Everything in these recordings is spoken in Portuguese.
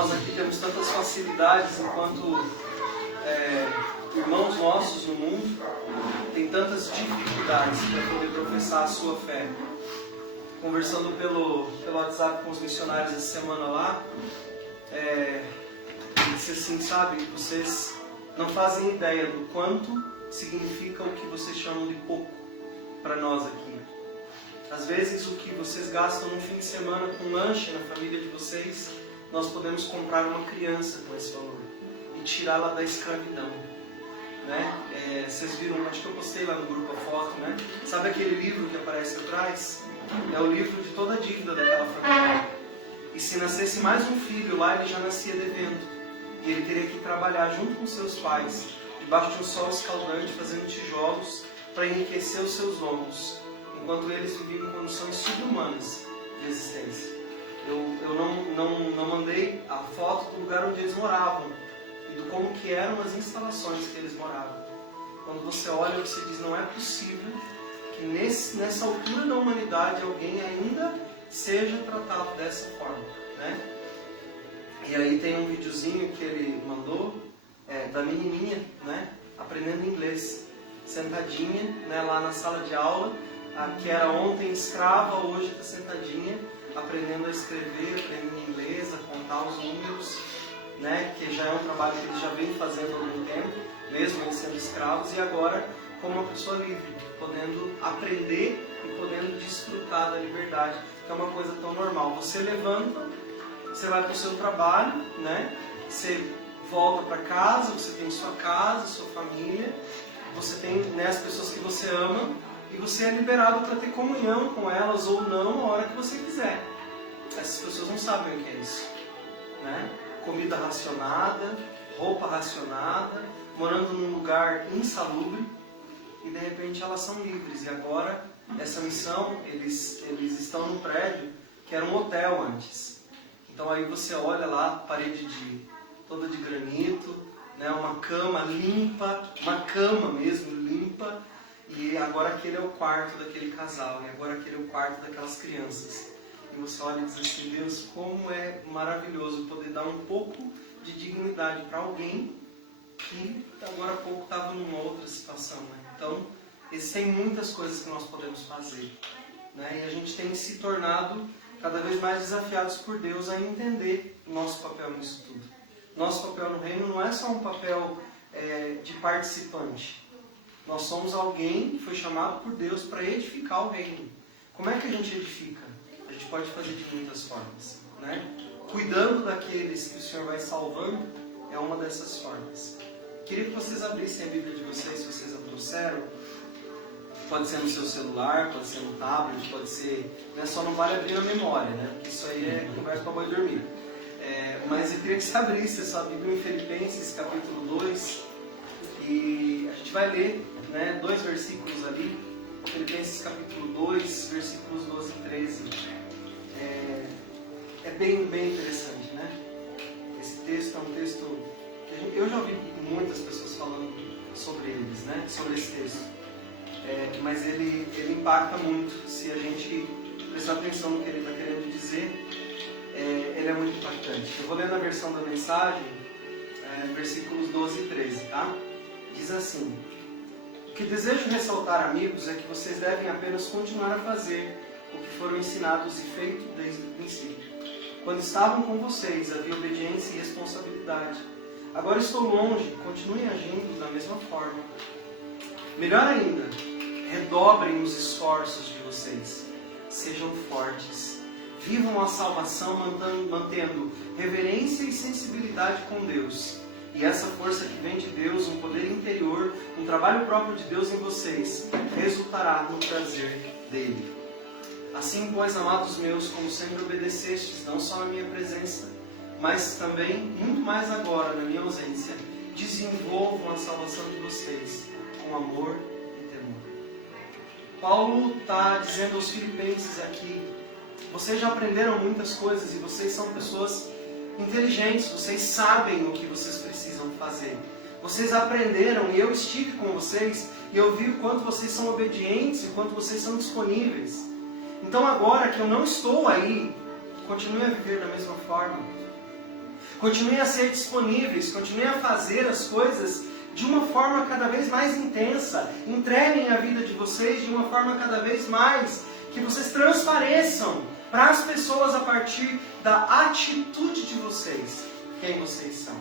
nós aqui temos tantas facilidades enquanto irmãos nossos no mundo têm tantas dificuldades para poder professar a sua fé. Conversando pelo WhatsApp com os missionários essa semana lá, ele disse assim, sabe, vocês não fazem ideia do quanto significa o que vocês chamam de pouco para nós aqui. Às vezes o que vocês gastam no fim de semana com lanche na família de vocês, nós podemos comprar uma criança com esse valor e tirá-la da escravidão, né? Vocês viram, acho que eu postei lá no grupo a foto, né? Sabe aquele livro que aparece atrás? É o livro de toda a dívida daquela família. E se nascesse mais um filho lá, ele já nascia devendo. E ele teria que trabalhar junto com seus pais, debaixo de um sol escaldante, fazendo tijolos para enriquecer os seus lombos, enquanto eles viviam em condições subhumanas de existência. Eu não mandei a foto do lugar onde eles moravam e do como que eram as instalações que eles moravam. Quando você olha, você diz, não é possível que nessa altura da humanidade alguém ainda seja tratado dessa forma, né? E aí tem um videozinho que ele mandou da menininha, né, aprendendo inglês, sentadinha, né, lá na sala de aula, que era ontem escrava, hoje está sentadinha, aprendendo a escrever, aprendendo inglês, a contar os números, né, que já é um trabalho que eles já vêm fazendo há algum tempo, mesmo eles sendo escravos, e agora como uma pessoa livre, podendo aprender e podendo desfrutar da liberdade, que é uma coisa tão normal. Você levanta, você vai para o seu trabalho, né, você volta para casa, você tem sua casa, sua família, você tem, né, as pessoas que você ama, e você é liberado para ter comunhão com elas ou não, a hora que você quiser. Essas pessoas não sabem o que é isso, né? Comida racionada, roupa racionada, morando num lugar insalubre, e de repente elas são livres. E agora, essa missão, eles estão num prédio que era um hotel antes. Então aí você olha lá, parede toda de granito, né? Uma cama limpa, uma cama mesmo limpa, e agora aquele é o quarto daquele casal, e agora aquele é o quarto daquelas crianças. E você olha e diz assim, Deus, como é maravilhoso poder dar um pouco de dignidade para alguém que agora há pouco estava numa outra situação, né? Então, existem muitas coisas que nós podemos fazer, né? E a gente tem se tornado cada vez mais desafiados por Deus a entender o nosso papel nisso tudo. Nosso papel no reino não é só um papel de participante. Nós somos alguém que foi chamado por Deus para edificar o reino. Como é que a gente edifica? A gente pode fazer de muitas formas, né? Cuidando daqueles que o Senhor vai salvando é uma dessas formas. Queria que vocês abrissem a Bíblia de vocês, se vocês a trouxeram. Pode ser no seu celular, pode ser no tablet, pode ser... Né? Só não vale abrir a memória, né? Porque isso aí é conversa para boi dormir. Mas eu queria que você abrisse a sua Bíblia em Filipenses, capítulo 2. E a gente vai ler, né, 2 versículos ali. Filipenses capítulo 2, versículos 12 e 13. É bem interessante, né? Esse texto é um texto que eu já ouvi muitas pessoas falando sobre eles, né? Sobre esse texto. Mas ele impacta muito. Se a gente prestar atenção no que ele está querendo dizer, ele é muito impactante. Eu vou ler na versão da mensagem, versículos 12 e 13, tá? Diz assim: o que desejo ressaltar, amigos, é que vocês devem apenas continuar a fazer o que foram ensinados e feito desde o princípio. Quando estavam com vocês, havia obediência e responsabilidade. Agora estou longe, continuem agindo da mesma forma. Melhor ainda, redobrem os esforços de vocês. Sejam fortes. Vivam a salvação mantendo reverência e sensibilidade com Deus. E essa força que vem de Deus, um poder interior, um trabalho próprio de Deus em vocês, resultará no prazer dele. Assim, pois, amados meus, como sempre obedecestes, não só na minha presença, mas também, muito mais agora, na minha ausência, desenvolvam a salvação de vocês com amor e temor. Paulo está dizendo aos filipenses aqui, vocês já aprenderam muitas coisas e vocês são pessoas inteligentes, vocês sabem o que vocês precisam fazer. Vocês aprenderam e eu estive com vocês e eu vi o quanto vocês são obedientes e o quanto vocês são disponíveis. Então agora que eu não estou aí, continue a viver da mesma forma. Continuem a ser disponíveis, continuem a fazer as coisas de uma forma cada vez mais intensa. Entreguem a vida de vocês de uma forma cada vez mais que vocês transpareçam para as pessoas a partir da atitude de vocês, quem vocês são.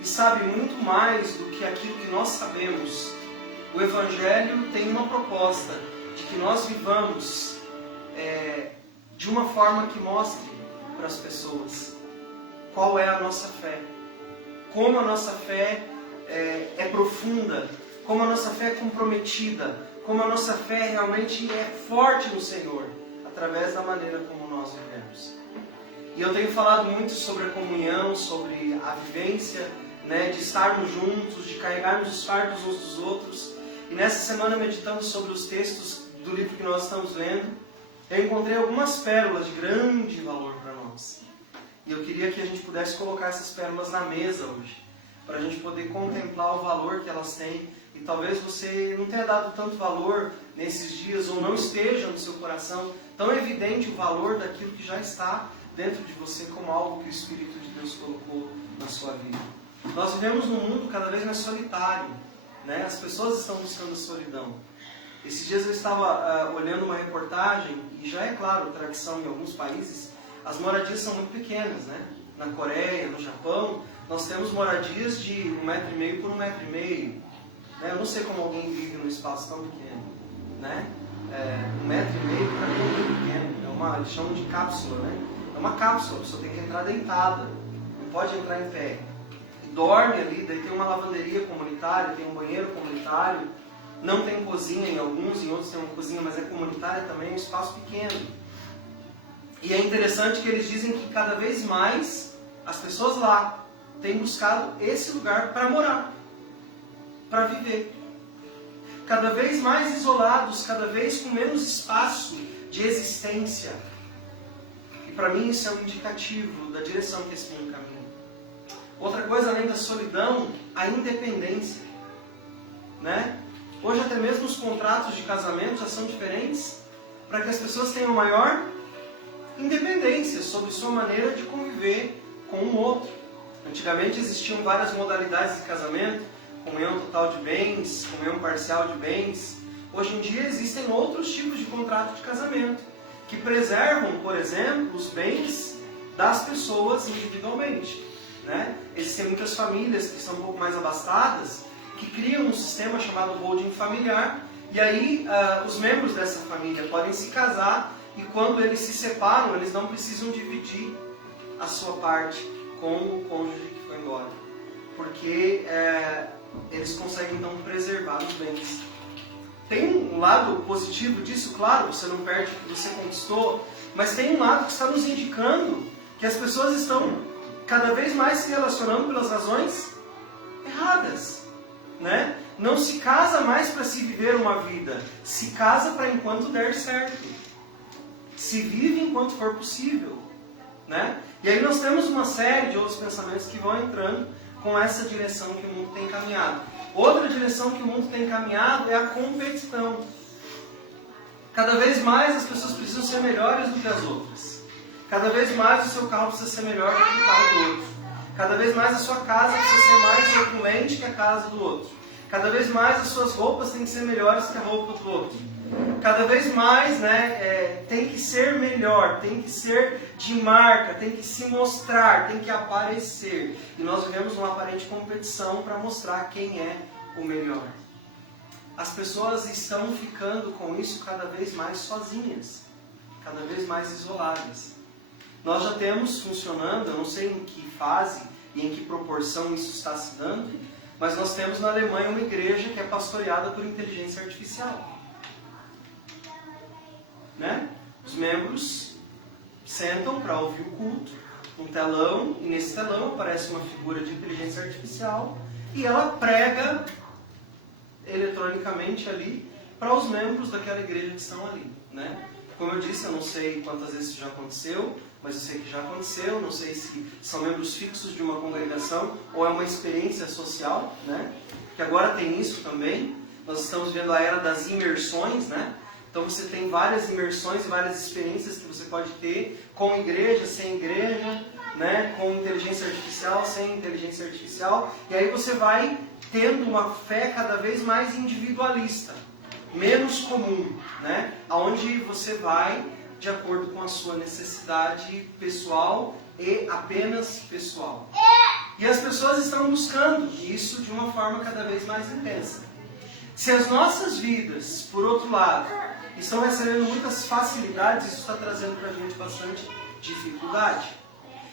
E sabe, muito mais do que aquilo que nós sabemos, o Evangelho tem uma proposta de que nós vivamos de uma forma que mostre para as pessoas qual é a nossa fé, como a nossa fé é profunda, como a nossa fé é comprometida, como a nossa fé realmente é forte no Senhor, através da maneira como nós vivemos. E eu tenho falado muito sobre a comunhão, sobre a vivência, de estarmos juntos, de carregarmos os fardos uns dos outros. E nessa semana, meditando sobre os textos do livro que nós estamos lendo, eu encontrei algumas pérolas de grande valor para nós. E eu queria que a gente pudesse colocar essas pérolas na mesa hoje, para a gente poder contemplar o valor que elas têm. E talvez você não tenha dado tanto valor nesses dias, ou não esteja no seu coração tão evidente o valor daquilo que já está dentro de você como algo que o Espírito de Deus colocou na sua vida. Nós vivemos num mundo cada vez mais solitário, As pessoas estão buscando solidão. Esses dias eu estava olhando uma reportagem, e já é claro, tradição em alguns países, as moradias são muito pequenas, Na Coreia, no Japão, nós temos moradias de 1,5 metro por 1,5 metro. Eu não sei como alguém vive num espaço tão pequeno, 1,5 metro para mim é muito pequeno. Eles chamam de cápsula, É uma cápsula, a pessoa tem que entrar deitada, não pode entrar em pé. E dorme ali, daí tem uma lavanderia comunitária, tem um banheiro comunitário, não tem cozinha em alguns, em outros tem uma cozinha, mas é comunitária também, é um espaço pequeno. E é interessante que eles dizem que cada vez mais as pessoas lá têm buscado esse lugar para morar, para viver. Cada vez mais isolados, cada vez com menos espaço de existência. E para mim isso é um indicativo da direção que esse mundo caminha. Outra coisa além da solidão, a independência. Hoje até mesmo os contratos de casamento já são diferentes para que as pessoas tenham maior independência sobre sua maneira de conviver com um outro. Antigamente existiam várias modalidades de casamento, comunhão total de bens, comunhão parcial de bens. Hoje em dia existem outros tipos de contrato de casamento, que preservam, por exemplo, os bens das pessoas individualmente. Existem muitas famílias que são um pouco mais abastadas, que criam um sistema chamado holding familiar, e aí os membros dessa família podem se casar, e quando eles se separam, eles não precisam dividir a sua parte com o cônjuge que foi embora, porque eles conseguem então preservar os bens. Tem um lado positivo disso, claro, você não perde o que você conquistou, mas tem um lado que está nos indicando que as pessoas estão cada vez mais se relacionando pelas razões erradas. Não se casa mais para se viver uma vida, se casa para enquanto der certo. Se vive enquanto for possível. E aí nós temos uma série de outros pensamentos que vão entrando com essa direção que o mundo tem caminhado. Outra direção que o mundo tem caminhado é a competição. Cada vez mais as pessoas precisam ser melhores do que as outras. Cada vez mais o seu carro precisa ser melhor do que o carro do outro. Cada vez mais a sua casa precisa ser mais opulente que a casa do outro. Cada vez mais as suas roupas têm que ser melhores que a roupa do outro. Cada vez mais tem que ser melhor, tem que ser de marca, tem que se mostrar, tem que aparecer. E nós vivemos uma aparente competição para mostrar quem é o melhor. As pessoas estão ficando com isso cada vez mais sozinhas, cada vez mais isoladas. Nós já temos funcionando, eu não sei em que fase e em que proporção isso está se dando, mas nós temos na Alemanha uma igreja que é pastoreada por inteligência artificial. Os membros sentam para ouvir o culto, um telão, e nesse telão aparece uma figura de inteligência artificial e ela prega eletronicamente ali para os membros daquela igreja que estão ali. Como eu disse, eu não sei quantas vezes isso já aconteceu, mas eu sei que já aconteceu, não sei se são membros fixos de uma congregação ou é uma experiência social, que agora tem isso também. Nós estamos vendo a era das imersões, Então você tem várias imersões e várias experiências que você pode ter com igreja, sem igreja, né, com inteligência artificial, sem inteligência artificial, e aí você vai tendo uma fé cada vez mais individualista, menos comum, né, onde você vai de acordo com a sua necessidade pessoal e apenas pessoal. E as pessoas estão buscando isso de uma forma cada vez mais intensa. Se as nossas vidas, por outro lado, estão recebendo muitas facilidades, isso está trazendo para a gente bastante dificuldade.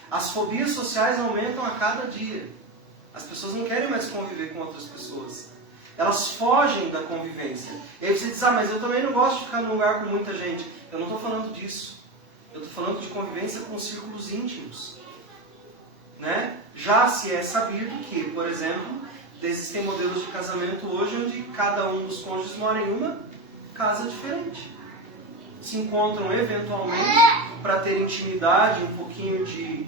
As fobias sociais aumentam a cada dia. As pessoas não querem mais conviver com outras pessoas. Elas fogem da convivência. E aí você diz, mas eu também não gosto de ficar num lugar com muita gente. Eu não estou falando disso. Eu estou falando de convivência com círculos íntimos. Né? Já se é sabido que, por exemplo, existem modelos de casamento hoje onde cada um dos cônjuges mora em uma casa diferente. Se encontram eventualmente para ter intimidade, um pouquinho de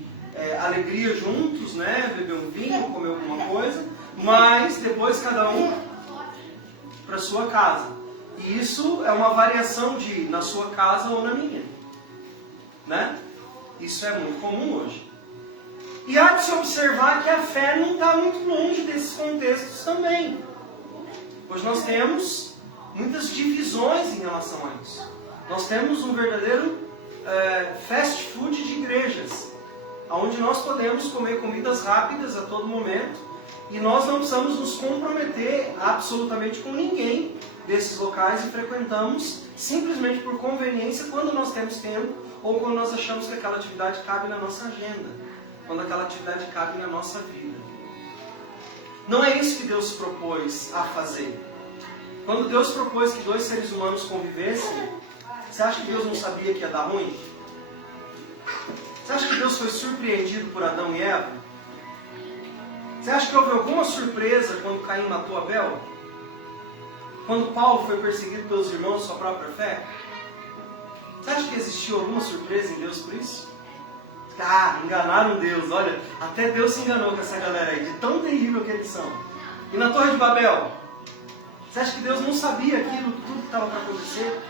alegria juntos, né? Beber um vinho, comer alguma coisa, mas depois cada um para sua casa. E isso é uma variação de na sua casa ou na minha. Né? Isso é muito comum hoje. E há de se observar que a fé não está muito longe desses contextos também. Hoje nós temos muitas divisões em relação a isso. Nós temos um verdadeiro fast food de igrejas, onde nós podemos comer comidas rápidas a todo momento e nós não precisamos nos comprometer absolutamente com ninguém desses locais e frequentamos simplesmente por conveniência quando nós temos tempo ou quando nós achamos que aquela atividade cabe na nossa agenda, quando aquela atividade cabe na nossa vida. Não é isso que Deus propôs a fazer. Quando Deus propôs que dois seres humanos convivessem, você acha que Deus não sabia que ia dar ruim? Você acha que Deus foi surpreendido por Adão e Eva? Você acha que houve alguma surpresa quando Caim matou Abel? Quando Paulo foi perseguido pelos irmãos de sua própria fé? Você acha que existiu alguma surpresa em Deus por isso? Enganaram Deus. Olha, até Deus se enganou com essa galera aí, de tão terrível que eles são. E na Torre de Babel? Você acha que Deus não sabia aquilo, tudo que estava para acontecer?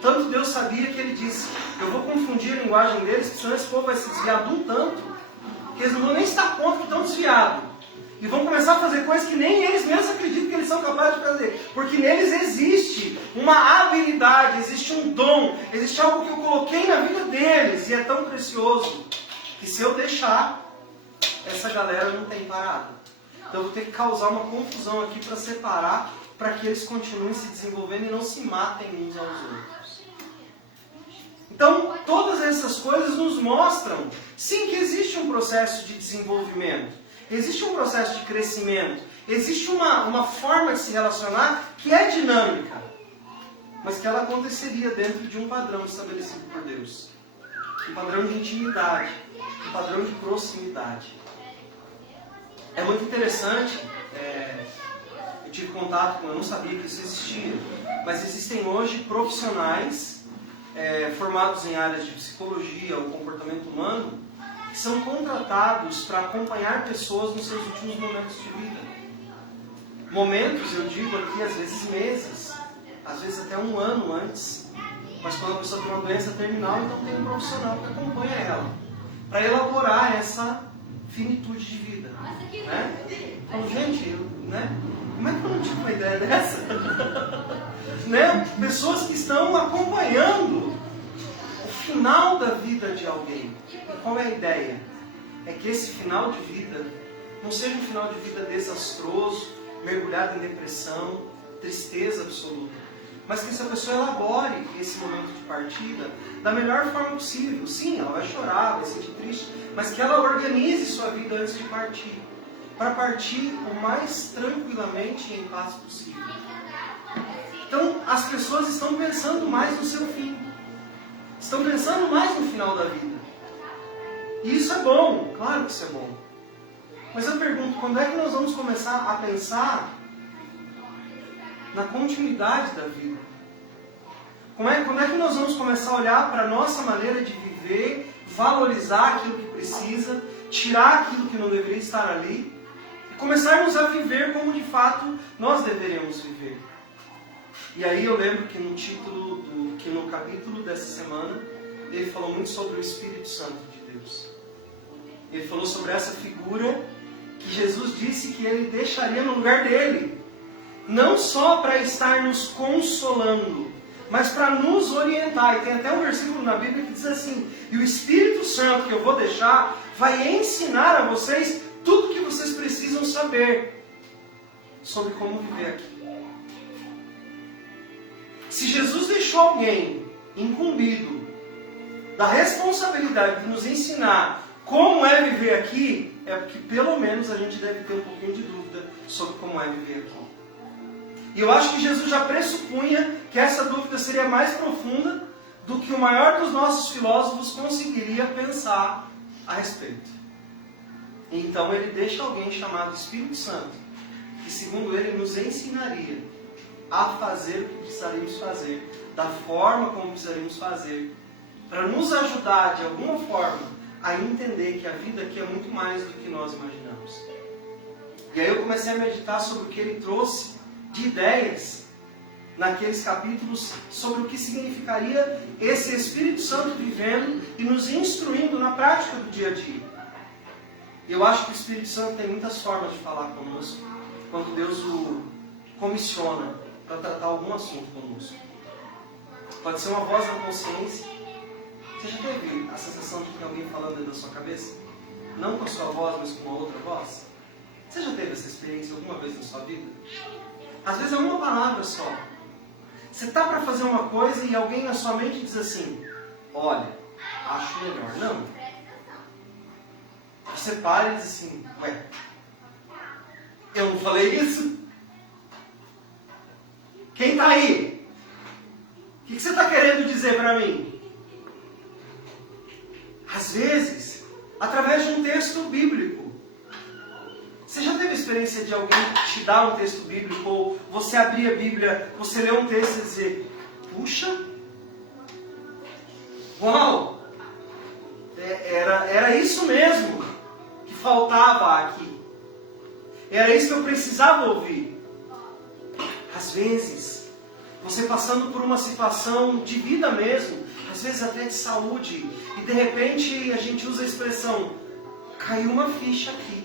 Tanto Deus sabia que Ele disse, eu vou confundir a linguagem deles, porque senão esse povo vai se desviar de um tanto, que eles não vão nem estar contra que estão desviados. E vão começar a fazer coisas que nem eles mesmos acreditam que eles são capazes de fazer. Porque neles existe uma habilidade, existe um dom, existe algo que eu coloquei na vida deles. E é tão precioso que se eu deixar, essa galera não tem parada. Então eu vou ter que causar uma confusão aqui para separar, para que eles continuem se desenvolvendo e não se matem uns aos outros. Então, todas essas coisas nos mostram, sim, que existe um processo de desenvolvimento. Existe um processo de crescimento, existe uma forma de se relacionar que é dinâmica, mas que ela aconteceria dentro de um padrão estabelecido por Deus. Um padrão de intimidade, um padrão de proximidade. É muito interessante, eu tive contato com, eu não sabia que isso existia, mas existem hoje profissionais formados em áreas de psicologia ou comportamento humano, que são contratados para acompanhar pessoas nos seus últimos momentos de vida. Momentos, eu digo aqui, às vezes meses, às vezes até um ano antes. Mas quando a pessoa tem uma doença terminal, então tem um profissional que acompanha ela, para elaborar essa finitude de vida. Né? Então, gente, como é que eu não tive uma ideia dessa? Né? Pessoas que estão acompanhando o final da vida de alguém. E qual é a ideia? É que esse final de vida não seja um final de vida desastroso, mergulhado em depressão, tristeza absoluta, mas que essa pessoa elabore esse momento de partida da melhor forma possível. Sim, ela vai chorar, vai se sentir triste, mas que ela organize sua vida antes de partir, para partir o mais tranquilamente e em paz possível. Então, as pessoas estão pensando mais no seu fim. Estão pensando mais no final da vida. E isso é bom, claro que isso é bom. Mas eu pergunto, quando é que nós vamos começar a pensar na continuidade da vida? Quando é que nós vamos começar a olhar para a nossa maneira de viver, valorizar aquilo que precisa, tirar aquilo que não deveria estar ali, e começarmos a viver como de fato nós deveríamos viver? E aí eu lembro que no capítulo dessa semana, ele falou muito sobre o Espírito Santo de Deus. Ele falou sobre essa figura que Jesus disse que ele deixaria no lugar dele. Não só para estar nos consolando, mas para nos orientar. E tem até um versículo na Bíblia que diz assim: e o Espírito Santo que eu vou deixar vai ensinar a vocês tudo o que vocês precisam saber sobre como viver aqui. Se Jesus deixou alguém incumbido da responsabilidade de nos ensinar como é viver aqui, é porque pelo menos a gente deve ter um pouquinho de dúvida sobre como é viver aqui. E eu acho que Jesus já pressupunha que essa dúvida seria mais profunda do que o maior dos nossos filósofos conseguiria pensar a respeito. Então ele deixa alguém chamado Espírito Santo, que segundo ele nos ensinaria a fazer o que precisaríamos fazer, da forma como precisaríamos fazer, para nos ajudar de alguma forma a entender que a vida aqui é muito mais do que nós imaginamos. E aí eu comecei a meditar sobre o que ele trouxe de ideias naqueles capítulos sobre o que significaria esse Espírito Santo vivendo e nos instruindo na prática do dia a dia. Eu acho que o Espírito Santo tem muitas formas de falar conosco quando Deus o comissiona para tratar algum assunto conosco. Pode ser uma voz da consciência. Você já teve a sensação de que tem alguém falando dentro da sua cabeça? Não com a sua voz, mas com uma outra voz? Você já teve essa experiência alguma vez na sua vida? Às vezes é uma palavra só. Você está para fazer uma coisa e alguém na sua mente diz assim: olha, acho melhor não. Você para e diz assim: ué, eu não falei isso? Quem está aí? O que você está querendo dizer para mim? Às vezes, através de um texto bíblico. Você já teve a experiência de alguém te dar um texto bíblico, ou você abrir a Bíblia, você ler um texto e dizer: puxa, uau, era isso mesmo que faltava aqui. Era isso que eu precisava ouvir. Às vezes, você passando por uma situação de vida mesmo, às vezes até de saúde, e de repente a gente usa a expressão: caiu uma ficha aqui.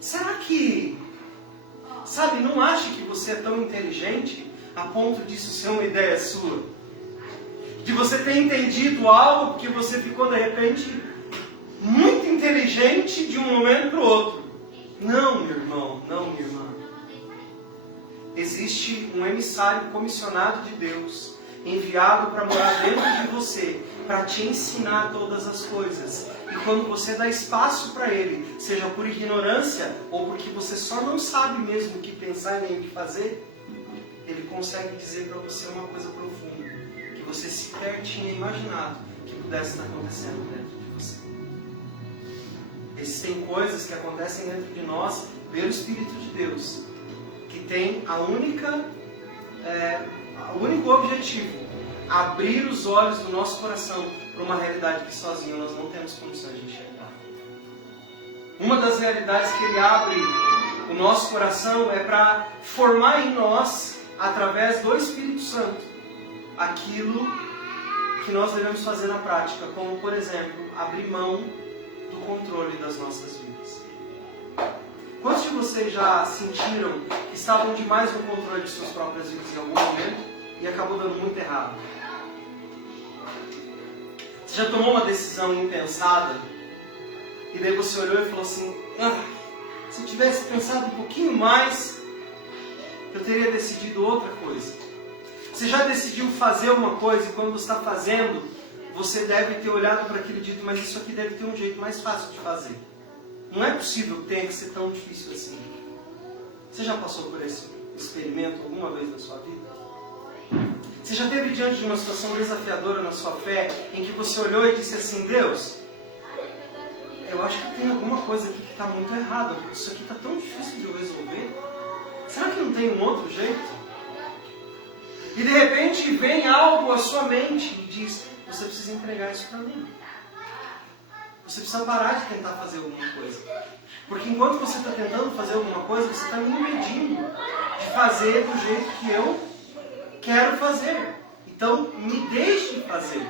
Será que, sabe, não acha que você é tão inteligente a ponto disso ser uma ideia sua? De você ter entendido algo que você ficou de repente muito inteligente de um momento para o outro? Não, meu irmão, não, minha irmã. Existe um emissário comissionado de Deus, enviado para morar dentro de você, para te ensinar todas as coisas. E quando você dá espaço para ele, seja por ignorância ou porque você só não sabe mesmo o que pensar nem o que fazer, ele consegue dizer para você uma coisa profunda, que você sequer tinha imaginado que pudesse estar acontecendo dentro de você. Existem coisas que acontecem dentro de nós pelo Espírito de Deus, que tem o único objetivo: abrir os olhos do nosso coração para uma realidade que sozinho nós não temos condições de enxergar. Uma das realidades que ele abre o nosso coração é para formar em nós, através do Espírito Santo, aquilo que nós devemos fazer na prática, como, por exemplo, abrir mão do controle das nossas vidas. Quantos de vocês já sentiram que estavam demais no controle de suas próprias vidas em algum momento e acabou dando muito errado? Você já tomou uma decisão impensada e daí você olhou e falou assim: se eu tivesse pensado um pouquinho mais, eu teria decidido outra coisa. Você já decidiu fazer uma coisa e quando você está fazendo, você deve ter olhado para aquilo e dito: mas isso aqui deve ter um jeito mais fácil de fazer. Não é possível que tenha que ser tão difícil assim. Você já passou por esse experimento alguma vez na sua vida? Você já esteve diante de uma situação desafiadora na sua fé, em que você olhou e disse assim: Deus, eu acho que tem alguma coisa aqui que está muito errada. Isso aqui está tão difícil de eu resolver. Será que não tem um outro jeito? E de repente vem algo à sua mente e diz: você precisa entregar isso para mim. Você precisa parar de tentar fazer alguma coisa. Porque enquanto você está tentando fazer alguma coisa, você está me impedindo de fazer do jeito que eu quero fazer. Então, me deixe fazer.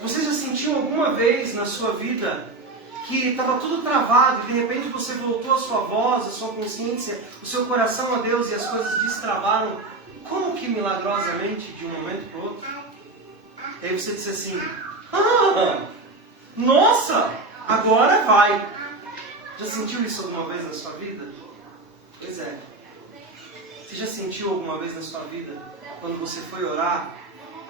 Você já sentiu alguma vez na sua vida que estava tudo travado e de repente você voltou a sua voz, a sua consciência, o seu coração a Deus e as coisas destravaram, como que milagrosamente de um momento para o outro? E aí você disse assim, nossa, agora vai. Já sentiu isso alguma vez na sua vida? Pois é. Você já sentiu alguma vez na sua vida, quando você foi orar,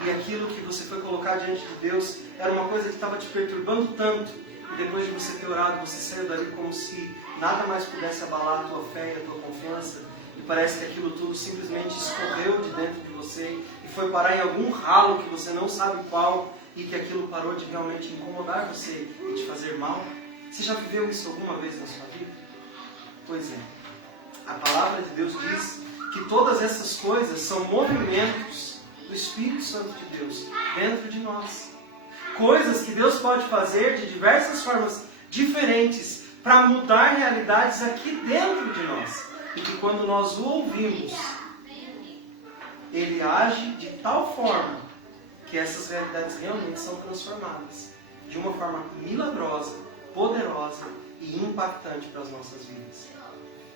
e aquilo que você foi colocar diante de Deus era uma coisa que estava te perturbando tanto, e depois de você ter orado, você saiu dali como se nada mais pudesse abalar a tua fé e a tua confiança, e parece que aquilo tudo simplesmente escorreu de dentro de você, e foi parar em algum ralo que você não sabe qual, e que aquilo parou de realmente incomodar você e te fazer mal? Você já viveu isso alguma vez na sua vida? Pois é. A palavra de Deus diz que todas essas coisas são movimentos do Espírito Santo de Deus dentro de nós. Coisas que Deus pode fazer de diversas formas diferentes para mudar realidades aqui dentro de nós. E que quando nós o ouvimos, Ele age de tal forma que essas realidades realmente são transformadas de uma forma milagrosa, poderosa e impactante para as nossas vidas.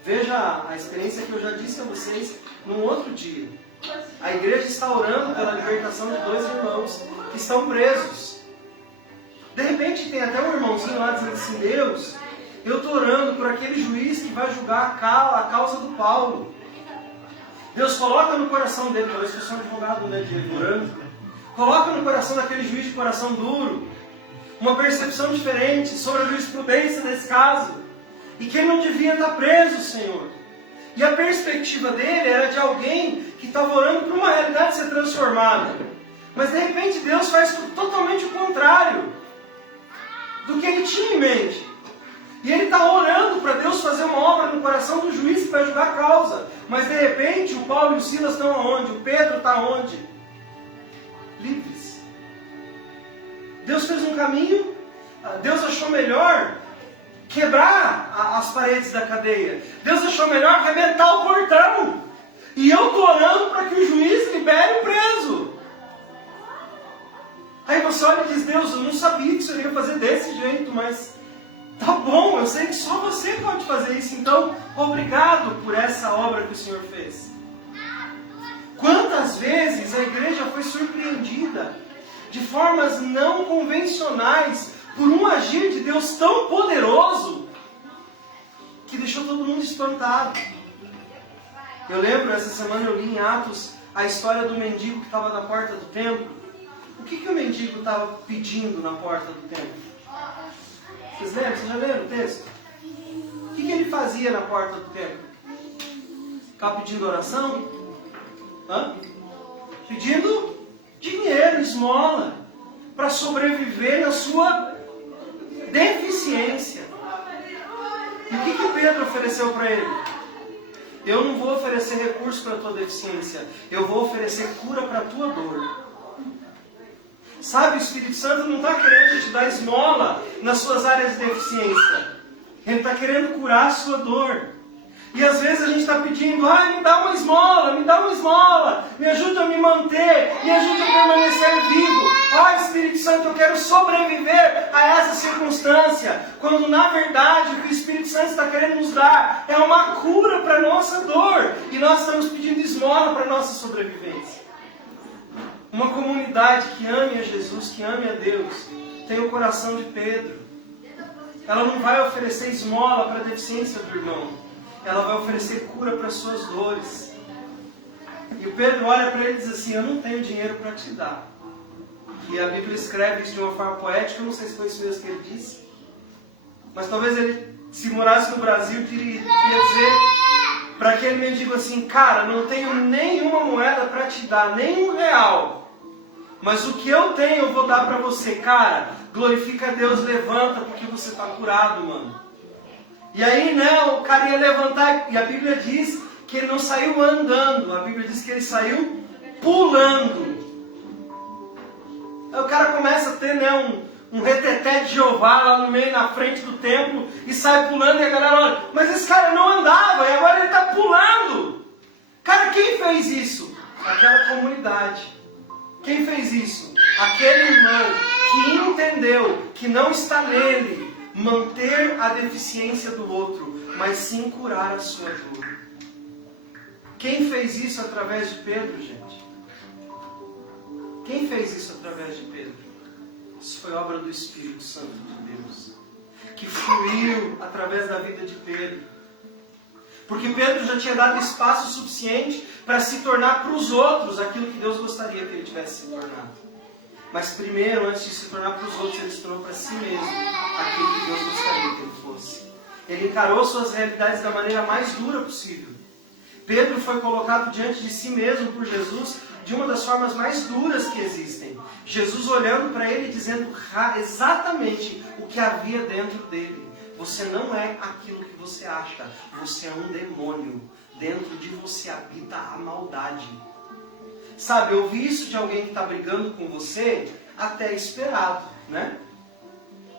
Veja a experiência que eu já disse a vocês num outro dia. A igreja está orando pela libertação de 2 irmãos que estão presos. De repente tem até um irmãozinho lá dizendo assim, Deus, eu estou orando por aquele juiz que vai julgar a causa do Paulo. Deus, coloca no coração dele, talvez fosse um advogado, né, de orando. Coloca no coração daquele juiz de coração duro uma percepção diferente sobre a jurisprudência desse caso. E que ele não devia estar preso, Senhor. E a perspectiva dele era de alguém que estava orando por uma realidade ser transformada. Mas de repente Deus faz totalmente o contrário do que ele tinha em mente. E ele está orando para Deus fazer uma obra no coração do juiz que vai julgar a causa. Mas de repente o Paulo e o Silas estão aonde? O Pedro está aonde? Livres. Deus fez um caminho, Deus achou melhor quebrar as paredes da cadeia. Deus achou melhor arrebentar o portão. E eu estou orando para que o juiz libere o preso. Aí você olha e diz, Deus, eu não sabia que o Senhor ia fazer desse jeito, mas tá bom, eu sei que só você pode fazer isso, então obrigado por essa obra que o Senhor fez. Quantas vezes a igreja foi surpreendida de formas não convencionais por um agir de Deus tão poderoso que deixou todo mundo espantado. Eu lembro, essa semana eu li em Atos a história do mendigo que estava na porta do templo. O que o mendigo estava pedindo na porta do templo? Vocês lembram? Vocês já leram o texto? O que ele fazia na porta do templo? Ficava pedindo oração? Pedindo dinheiro, esmola, para sobreviver na sua deficiência. E o que Pedro ofereceu para ele? Eu não vou oferecer recurso para a tua deficiência, eu vou oferecer cura para a tua dor. Sabe, o Espírito Santo não está querendo te dar esmola nas suas áreas de deficiência. Ele está querendo curar a sua dor. E às vezes a gente está pedindo, me dá uma esmola, me ajuda a me manter, me ajuda a permanecer vivo. Espírito Santo, eu quero sobreviver a essa circunstância. Quando na verdade o que o Espírito Santo está querendo nos dar é uma cura para a nossa dor. E nós estamos pedindo esmola para a nossa sobrevivência. Uma comunidade que ame a Jesus, que ame a Deus, tem o coração de Pedro. Ela não vai oferecer esmola para a deficiência do irmão. Ela vai oferecer cura para as suas dores. E o Pedro olha para ele e diz assim, eu não tenho dinheiro para te dar. E a Bíblia escreve isso de uma forma poética, eu não sei se foi isso mesmo que ele disse. Mas talvez ele, se morasse no Brasil, queria dizer para aquele mendigo assim, cara, não tenho nenhuma moeda para te dar, nem R$1. Mas o que eu tenho eu vou dar para você, cara. Glorifica a Deus, levanta, porque você está curado, mano. E aí, o cara ia levantar, e a Bíblia diz que ele não saiu andando, a Bíblia diz que ele saiu pulando. Aí o cara começa a ter, um reteté de Jeová lá no meio, na frente do templo, e sai pulando, e a galera olha, mas esse cara não andava, e agora ele está pulando. Cara, quem fez isso? Aquela comunidade. Quem fez isso? Aquele irmão que entendeu que não está nele, manter a deficiência do outro, mas sim curar a sua dor. Quem fez isso através de Pedro, gente? Quem fez isso através de Pedro? Isso foi obra do Espírito Santo de Deus, que fluiu através da vida de Pedro. Porque Pedro já tinha dado espaço suficiente para se tornar para os outros aquilo que Deus gostaria que ele tivesse se tornado. Mas primeiro, antes de se tornar para os outros, ele se tornou para si mesmo aquilo que Deus gostaria que ele fosse. Ele encarou suas realidades da maneira mais dura possível. Pedro foi colocado diante de si mesmo por Jesus de uma das formas mais duras que existem. Jesus olhando para ele e dizendo exatamente o que havia dentro dele. Você não é aquilo que você acha. Você é um demônio. Dentro de você habita a maldade. Sabe, ouvir isso de alguém que está brigando com você, até é esperado, né?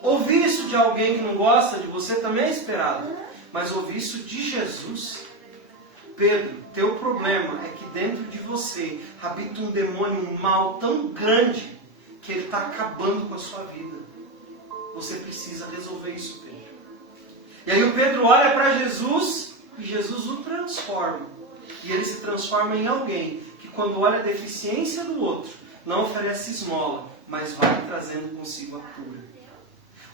Ouvir isso de alguém que não gosta de você também é esperado. Mas ouvir isso de Jesus... Pedro, teu problema é que dentro de você habita um demônio mau tão grande que ele está acabando com a sua vida. Você precisa resolver isso, Pedro. E aí o Pedro olha para Jesus e Jesus o transforma. E ele se transforma em alguém que quando olha a deficiência do outro, não oferece esmola, mas vai trazendo consigo a cura.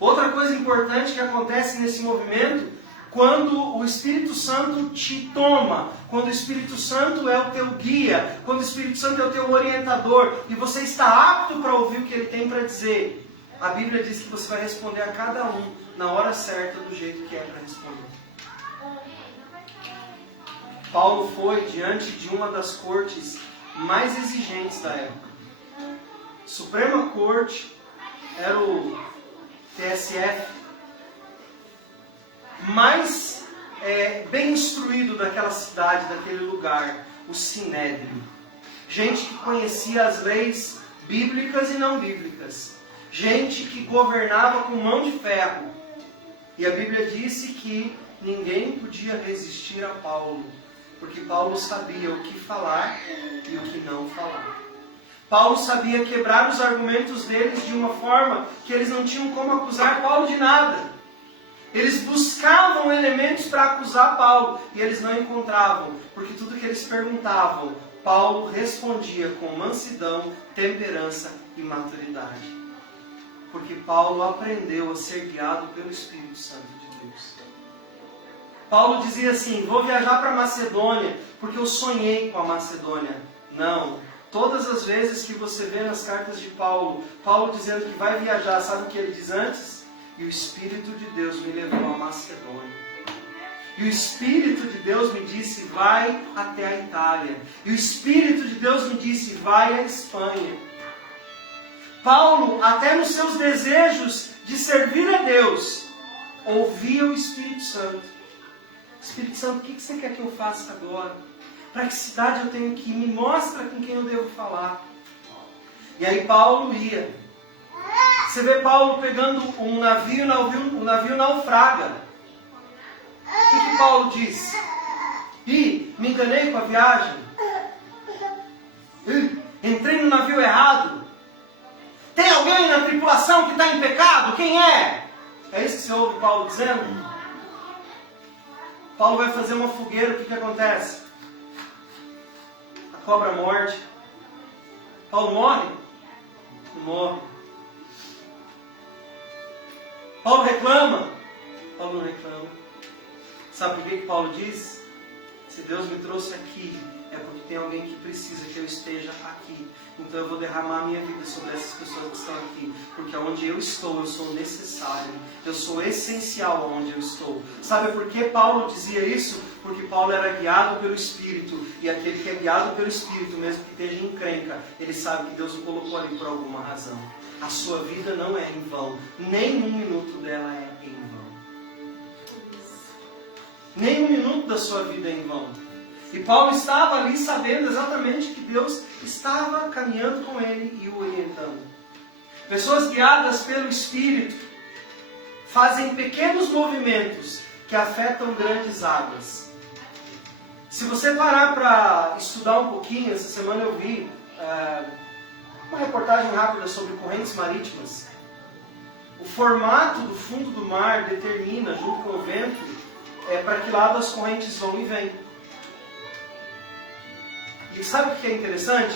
Outra coisa importante que acontece nesse movimento, quando o Espírito Santo te toma, quando o Espírito Santo é o teu guia, quando o Espírito Santo é o teu orientador, e você está apto para ouvir o que ele tem para dizer, a Bíblia diz que você vai responder a cada um na hora certa, do jeito que é para responder. Paulo foi diante de uma das cortes mais exigentes da época. Suprema Corte era o TSF, mais bem instruído daquela cidade, daquele lugar, o Sinédrio. Gente que conhecia as leis bíblicas e não bíblicas. Gente que governava com mão de ferro. E a Bíblia disse que ninguém podia resistir a Paulo, porque Paulo sabia o que falar e o que não falar. Paulo sabia quebrar os argumentos deles de uma forma que eles não tinham como acusar Paulo de nada. Eles buscavam elementos para acusar Paulo e eles não encontravam, porque tudo que eles perguntavam, Paulo respondia com mansidão, temperança e maturidade. Porque Paulo aprendeu a ser guiado pelo Espírito Santo de Deus. Paulo dizia assim: vou viajar para a Macedônia, porque eu sonhei com a Macedônia. Não. Todas as vezes que você vê nas cartas de Paulo, Paulo dizendo que vai viajar, sabe o que ele diz antes? E o Espírito de Deus me levou à Macedônia. E o Espírito de Deus me disse, vai até a Itália. E o Espírito de Deus me disse, vai à Espanha. Paulo, até nos seus desejos de servir a Deus, ouvia o Espírito Santo. Espírito Santo, o que você quer que eu faça agora? Para que cidade eu tenho que ir? Me mostra com quem eu devo falar. E aí Paulo ia. Você vê Paulo pegando um navio, o navio naufraga. O que Paulo diz? Ih, me enganei com a viagem. Entrei no navio errado. Tem alguém na tripulação que está em pecado? Quem é? É isso que você ouve Paulo dizendo? Paulo vai fazer uma fogueira, o que acontece? A cobra morde. Paulo morre? Não morre. Paulo reclama? Paulo não reclama. Sabe por que Paulo diz? Se Deus me trouxe aqui, é porque tem alguém que precisa que eu esteja aqui. Então eu vou derramar a minha vida sobre essas pessoas que estão aqui. Porque onde eu estou, eu sou necessário. Eu sou essencial onde eu estou. Sabe por que Paulo dizia isso? Porque Paulo era guiado pelo Espírito. E aquele que é guiado pelo Espírito, mesmo que esteja em encrenca, ele sabe que Deus o colocou ali por alguma razão. A sua vida não é em vão. Nem um minuto dela é em vão. Nem um minuto da sua vida é em vão. E Paulo estava ali sabendo exatamente que Deus estava caminhando com ele e o orientando. Pessoas guiadas pelo Espírito fazem pequenos movimentos que afetam grandes águas. Se você parar para estudar um pouquinho, essa semana eu vi uma reportagem rápida sobre correntes marítimas. O formato do fundo do mar determina, junto com o vento, para que lado as correntes vão e vêm. E sabe o que é interessante?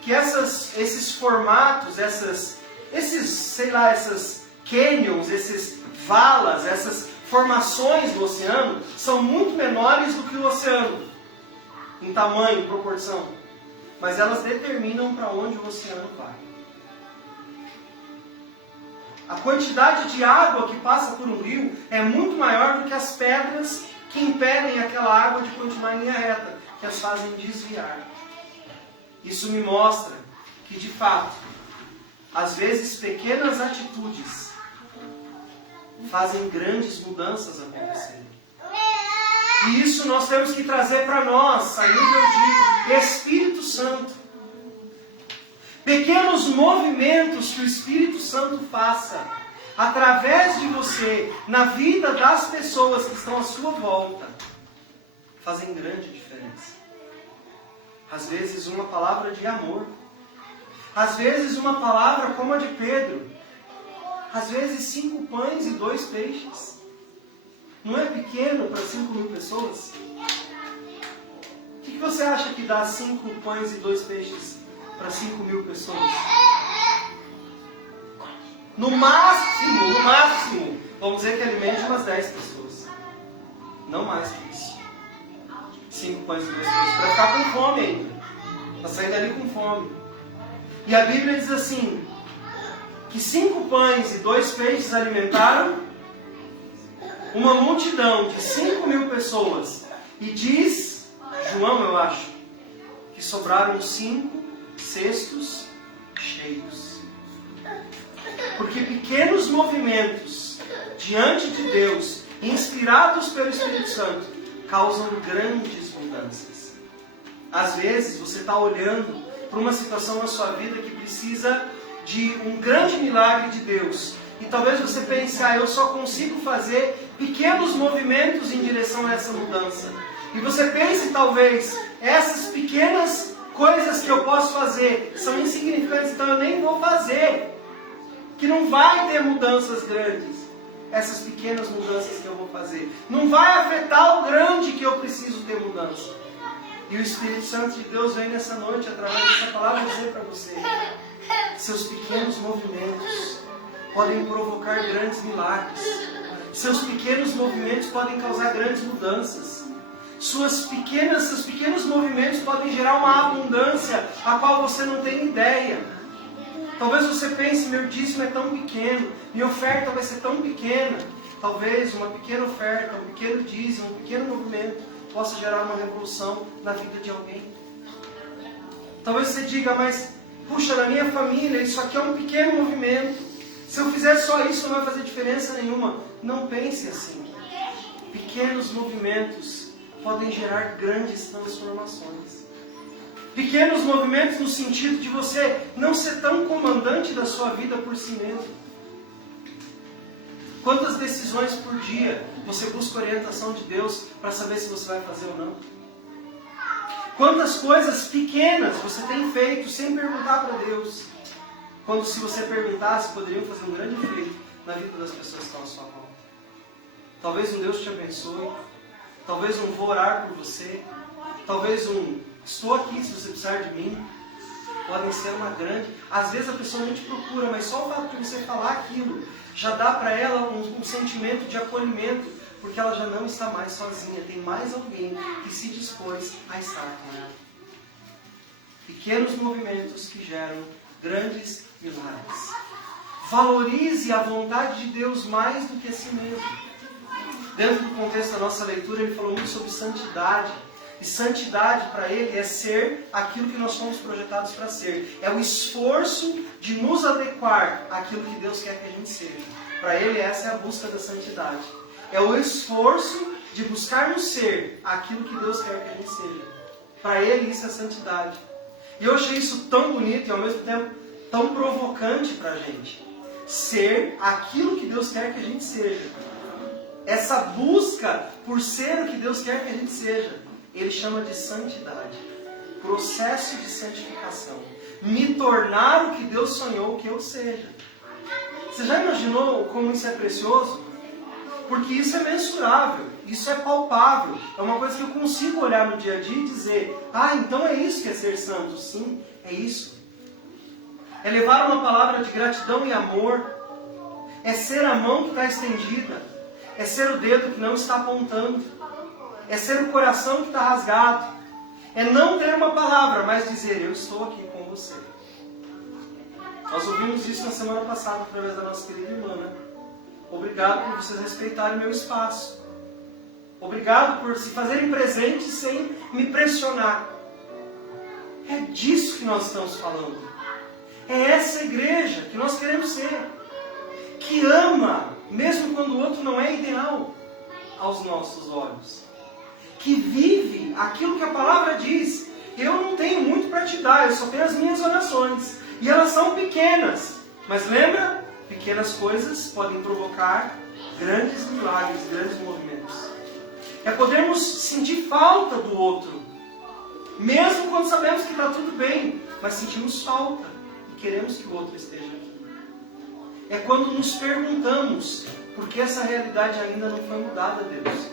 Que esses formatos, essas canyons, esses valas, essas formações do oceano são muito menores do que o oceano, em tamanho, em proporção. Mas elas determinam para onde o oceano vai. A quantidade de água que passa por um rio é muito maior do que as pedras que impedem aquela água de continuar em linha reta, que as fazem desviar. Isso me mostra que, de fato, às vezes pequenas atitudes fazem grandes mudanças acontecerem. E isso nós temos que trazer para nós, a nível de Espírito Santo. Pequenos movimentos que o Espírito Santo faça através de você, na vida das pessoas que estão à sua volta, fazem grande diferença. Às vezes uma palavra de amor. Às vezes uma palavra como a de Pedro. Às vezes 5 pães e 2 peixes. Não é pequeno para 5.000 pessoas? O que você acha que dá 5 pães e 2 peixes para 5.000 pessoas? No máximo, vamos dizer que alimente umas 10 pessoas. Não mais que isso. 5 pães e 2 peixes. Para ficar com fome ainda. Para sair dali com fome. E a Bíblia diz assim, que 5 pães e 2 peixes alimentaram uma multidão de 5.000 pessoas. E diz, João eu acho, que sobraram 5 cestos cheios. Porque pequenos movimentos diante de Deus, inspirados pelo Espírito Santo, causam grandes mudanças. Às vezes você está olhando para uma situação na sua vida que precisa de um grande milagre de Deus. E talvez você pense, eu só consigo fazer pequenos movimentos em direção a essa mudança. E você pense, talvez, essas pequenas coisas que eu posso fazer são insignificantes, então eu nem vou fazer. Que não vai ter mudanças grandes. Essas pequenas mudanças que eu vou fazer. Não vai afetar o grande que eu preciso ter mudança. E o Espírito Santo de Deus vem nessa noite, através dessa palavra, dizer para você: seus pequenos movimentos podem provocar grandes milagres. Seus pequenos movimentos podem causar grandes mudanças. Seus pequenos movimentos podem gerar uma abundância a qual você não tem ideia. Talvez você pense, meu dízimo é tão pequeno, minha oferta vai ser tão pequena. Talvez uma pequena oferta, um pequeno dízimo, um pequeno movimento possa gerar uma revolução na vida de alguém. Talvez você diga, mas puxa, na minha família isso aqui é um pequeno movimento. Se eu fizer só isso não vai fazer diferença nenhuma. Não pense assim. Pequenos movimentos podem gerar grandes transformações. Pequenos movimentos no sentido de você não ser tão comandante da sua vida por si mesmo. Quantas decisões por dia você busca orientação de Deus para saber se você vai fazer ou não? Quantas coisas pequenas você tem feito sem perguntar para Deus? Quando se você perguntasse, poderiam fazer um grande efeito na vida das pessoas que estão à sua volta. Talvez um Deus te abençoe. Talvez um vou orar por você. Talvez um estou aqui se você precisar de mim. Podem ser uma grande... Às vezes a pessoa não te procura, mas só o fato de você falar aquilo já dá para ela um sentimento de acolhimento, porque ela já não está mais sozinha. Tem mais alguém que se dispôs a estar com ela. Pequenos movimentos que geram grandes milagres. Valorize a vontade de Deus mais do que a si mesmo. Dentro do contexto da nossa leitura, ele falou muito sobre santidade. E santidade para ele é ser aquilo que nós fomos projetados para ser. É o esforço de nos adequar àquilo que Deus quer que a gente seja. Para ele essa é a busca da santidade. É o esforço de buscarmos ser aquilo que Deus quer que a gente seja. Para ele isso é santidade. E eu achei isso tão bonito e ao mesmo tempo tão provocante para a gente. Ser aquilo que Deus quer que a gente seja. Essa busca por ser o que Deus quer que a gente seja. Ele chama de santidade. Processo de santificação. Me tornar o que Deus sonhou que eu seja. Você já imaginou como isso é precioso? Porque isso é mensurável, isso é palpável, é uma coisa que eu consigo olhar no dia a dia e dizer, então é isso que é ser santo. Sim, é isso. É levar uma palavra de gratidão e amor, é ser a mão que está estendida, é ser o dedo que não está apontando, é ser o coração que está rasgado, é não ter uma palavra, mas dizer, eu estou aqui com você. Nós ouvimos isso na semana passada através da nossa querida irmã, né? Obrigado por vocês respeitarem o meu espaço. Obrigado por se fazerem presente sem me pressionar. É disso que nós estamos falando. É essa igreja que nós queremos ser. Que ama, mesmo quando o outro não é ideal aos nossos olhos. Que vive aquilo que a palavra diz. Eu não tenho muito para te dar, eu só tenho as minhas orações. E elas são pequenas. Mas lembra? Pequenas coisas podem provocar grandes milagres, grandes movimentos. É podermos sentir falta do outro. Mesmo quando sabemos que está tudo bem. Mas sentimos falta. E queremos que o outro esteja aqui. É quando nos perguntamos por que essa realidade ainda não foi mudada, Deus.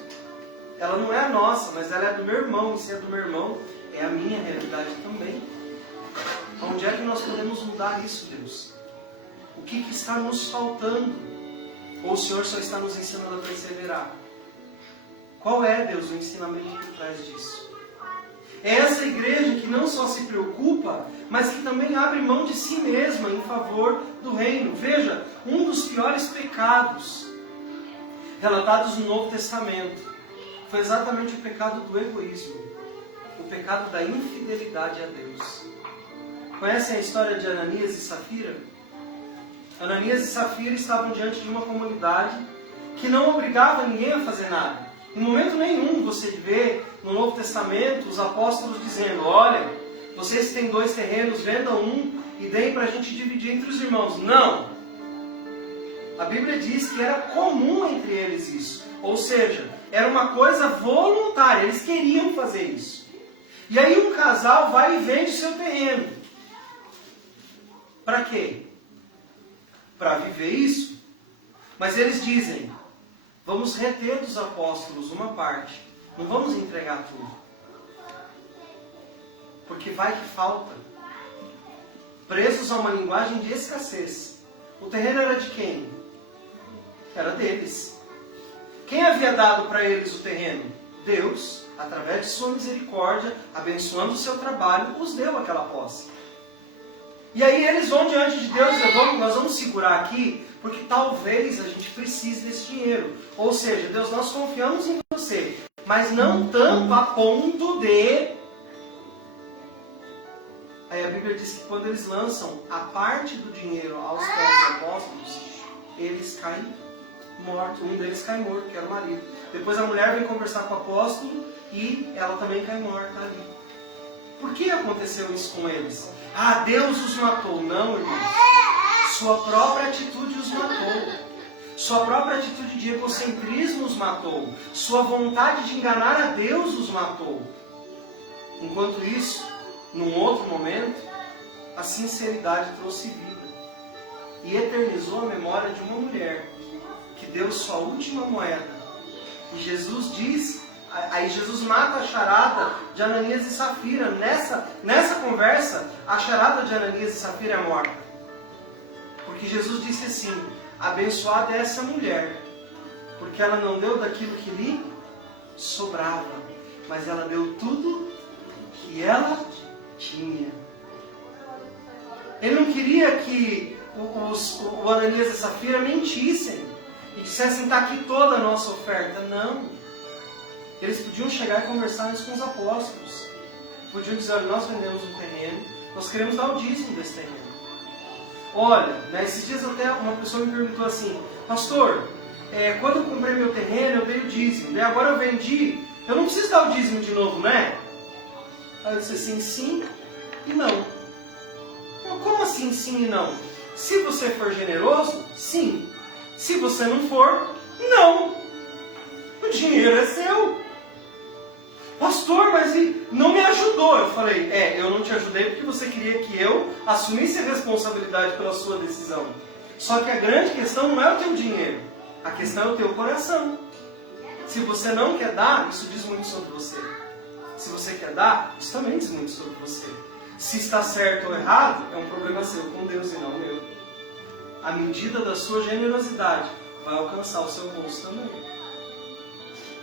Ela não é a nossa, mas ela é do meu irmão. E se é do meu irmão, é a minha realidade também. Onde é que nós podemos mudar isso, Deus? O que está nos faltando? Ou o Senhor só está nos ensinando a perseverar? Qual é, Deus, o ensinamento por trás disso? É essa igreja que não só se preocupa, mas que também abre mão de si mesma em favor do reino. Veja, um dos piores pecados relatados no Novo Testamento foi exatamente o pecado do egoísmo. O pecado da infidelidade a Deus. Conhecem a história de Ananias e Safira? Ananias e Safira estavam diante de uma comunidade que não obrigava ninguém a fazer nada. Em momento nenhum você vê no Novo Testamento os apóstolos dizendo, olha, vocês têm 2 terrenos, vendam um e deem para a gente dividir entre os irmãos. Não! A Bíblia diz que era comum entre eles isso. Ou seja, era uma coisa voluntária, eles queriam fazer isso. E aí um casal vai e vende seu terreno. Para quê? Para viver isso. Mas eles dizem, vamos reter dos apóstolos uma parte. Não vamos entregar tudo. Porque vai que falta. Presos a uma linguagem de escassez. O terreno era de quem? Era deles. Quem havia dado para eles o terreno? Deus, através de sua misericórdia, abençoando o seu trabalho, os deu aquela posse. E aí eles vão diante de Deus e dizem, nós vamos segurar aqui, porque talvez a gente precise desse dinheiro. Ou seja, Deus, nós confiamos em você, mas não tanto a ponto de... Aí a Bíblia diz que quando eles lançam a parte do dinheiro aos pés dos apóstolos, eles caem mortos. Um deles cai morto, que era o marido. Depois a mulher vem conversar com o apóstolo e ela também cai morta ali. Por que aconteceu isso com eles? Deus os matou. Não, irmãos. Sua própria atitude os matou. Sua própria atitude de egocentrismo os matou. Sua vontade de enganar a Deus os matou. Enquanto isso, num outro momento, a sinceridade trouxe vida. E eternizou a memória de uma mulher que deu sua última moeda. E Jesus diz... Aí Jesus mata a charada de Ananias e Safira. Nessa conversa, a charada de Ananias e Safira é morta. Porque Jesus disse assim, abençoada é essa mulher, porque ela não deu daquilo que lhe sobrava, mas ela deu tudo que ela tinha. Ele não queria que o Ananias e Safira mentissem e dissessem, está aqui toda a nossa oferta. Não. Eles podiam chegar e conversar isso com os apóstolos. Podiam dizer, olha, nós vendemos um terreno, nós queremos dar o dízimo desse terreno. Olha, esses dias até uma pessoa me perguntou assim, pastor, quando eu comprei meu terreno, eu dei o dízimo. Daí agora eu vendi, eu não preciso dar o dízimo de novo, né? Aí eu disse assim, sim e não. Como assim sim e não? Se você for generoso, sim. Se você não for, não. O dinheiro é seu. Pastor, mas não me ajudou. Eu falei, eu não te ajudei porque você queria que eu assumisse a responsabilidade pela sua decisão. Só que a grande questão não é o teu dinheiro. A questão é o teu coração. Se você não quer dar, isso diz muito sobre você. Se você quer dar, isso também diz muito sobre você. Se está certo ou errado, é um problema seu com Deus e não meu. A medida da sua generosidade vai alcançar o seu bolso também.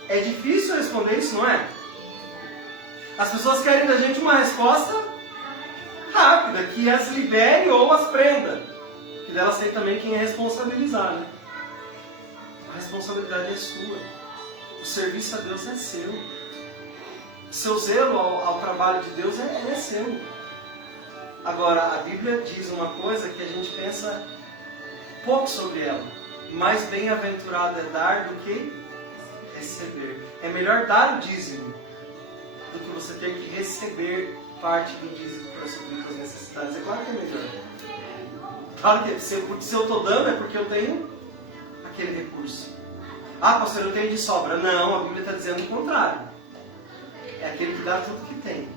É difícil responder isso, não é? As pessoas querem da gente uma resposta rápida, que as libere ou as prenda. E delas tem também quem é responsabilizar, né? A responsabilidade é sua. O serviço a Deus é seu. O seu zelo ao trabalho de Deus é seu. Agora, a Bíblia diz uma coisa que a gente pensa pouco sobre ela. Mais bem-aventurado é dar do que receber. É melhor dar o dízimo do que você ter que receber parte do dízimo para suprir as necessidades. É claro que é melhor. Claro que se eu estou dando é porque eu tenho aquele recurso. Ah, pastor, eu tenho de sobra. Não, a Bíblia está dizendo o contrário. É aquele que dá tudo que tem.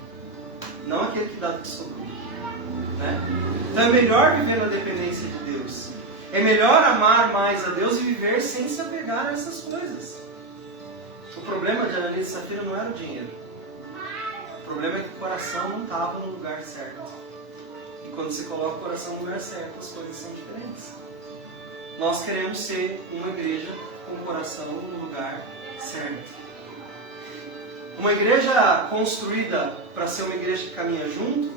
Não aquele que dá tudo que sobrou. Né? Então é melhor viver na dependência de Deus. É melhor amar mais a Deus e viver sem se apegar a essas coisas. O problema de Ananias e Safira não era o dinheiro. O problema é que o coração não estava no lugar certo. E quando você coloca o coração no lugar certo, as coisas são diferentes. Nós queremos ser uma igreja com o coração no lugar certo. Uma igreja construída para ser uma igreja que caminha junto,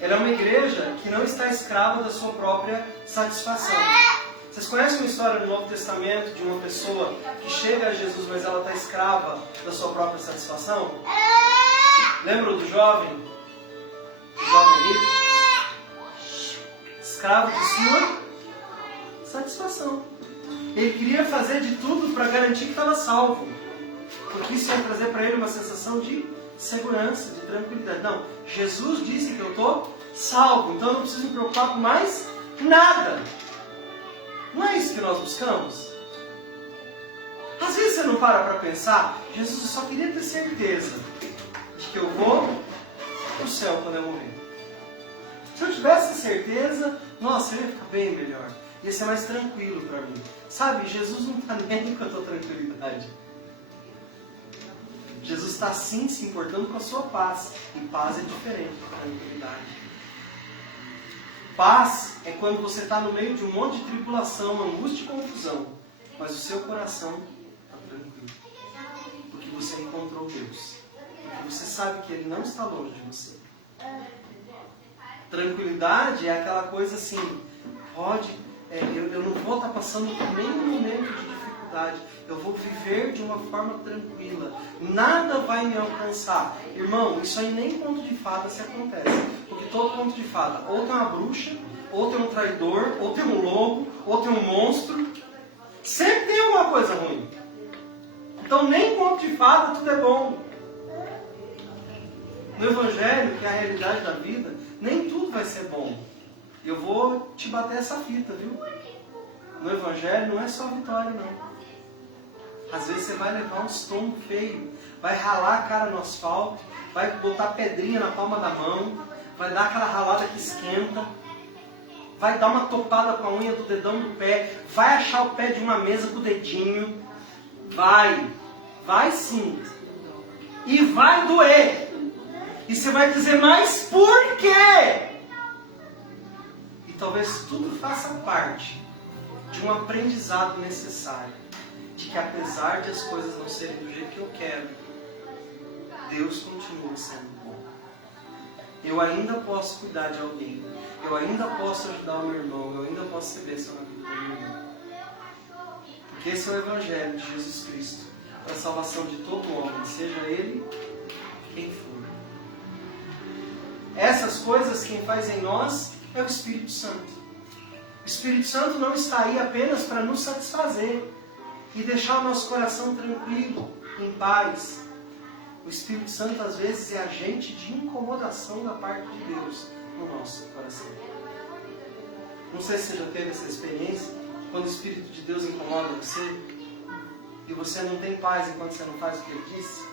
ela é uma igreja que não está escrava da sua própria satisfação. Vocês conhecem uma história no Novo Testamento de uma pessoa que chega a Jesus, mas ela está escrava da sua própria satisfação? Lembram do jovem? Do jovem rico? Escravo de sua satisfação. Ele queria fazer de tudo para garantir que estava salvo. Porque isso ia trazer para ele uma sensação de segurança, de tranquilidade. Não, Jesus disse que eu estou salvo, então eu não preciso me preocupar com mais nada. Não é isso que nós buscamos? Às vezes você não para pensar, Jesus, eu só queria ter certeza de que eu vou para o céu quando eu morrer. Se eu tivesse certeza, nossa, eu ia ficar bem melhor. Ia ser mais tranquilo para mim. Sabe, Jesus não está nem com a tua tranquilidade. Jesus está sim se importando com a sua paz. E paz é diferente da tranquilidade. Paz é quando você está no meio de um monte de tribulação, angústia e confusão. Mas o seu coração está tranquilo. Porque você encontrou Deus. Porque você sabe que Ele não está longe de você. Tranquilidade é aquela coisa assim, eu não vou estar passando por nenhum momento de dificuldade. Eu vou viver de uma forma tranquila. Nada vai me alcançar. Irmão, isso aí nem conto de fada se acontece. Porque todo conto de fada, ou tem uma bruxa, ou tem um traidor, ou tem um lobo, ou tem um monstro. Sempre tem alguma coisa ruim. Então nem conto de fada tudo é bom. No Evangelho, que é a realidade da vida, nem tudo vai ser bom. Eu vou te bater essa fita, viu? No Evangelho não é só vitória, não. Às vezes você vai levar um estombo feio, vai ralar a cara no asfalto, vai botar pedrinha na palma da mão, vai dar aquela ralada que esquenta, vai dar uma topada com a unha do dedão do pé, vai achar o pé de uma mesa com o dedinho, vai sim, e vai doer. E você vai dizer, mas por quê? E talvez tudo faça parte de um aprendizado necessário. De que apesar de as coisas não serem do jeito que eu quero, Deus continua sendo bom. Eu ainda posso cuidar de alguém. Eu ainda posso ajudar o meu irmão. Eu ainda posso ser bênção na vida do meu irmão. Porque esse é o Evangelho de Jesus Cristo. Para a salvação de todo homem, seja ele quem for. Essas coisas quem faz em nós é o Espírito Santo. O Espírito Santo não está aí apenas para nos satisfazer e deixar o nosso coração tranquilo, em paz. O Espírito Santo às vezes é agente de incomodação da parte de Deus no nosso coração. Não sei se você já teve essa experiência, quando o Espírito de Deus incomoda você, e você não tem paz enquanto você não faz o que Ele disse.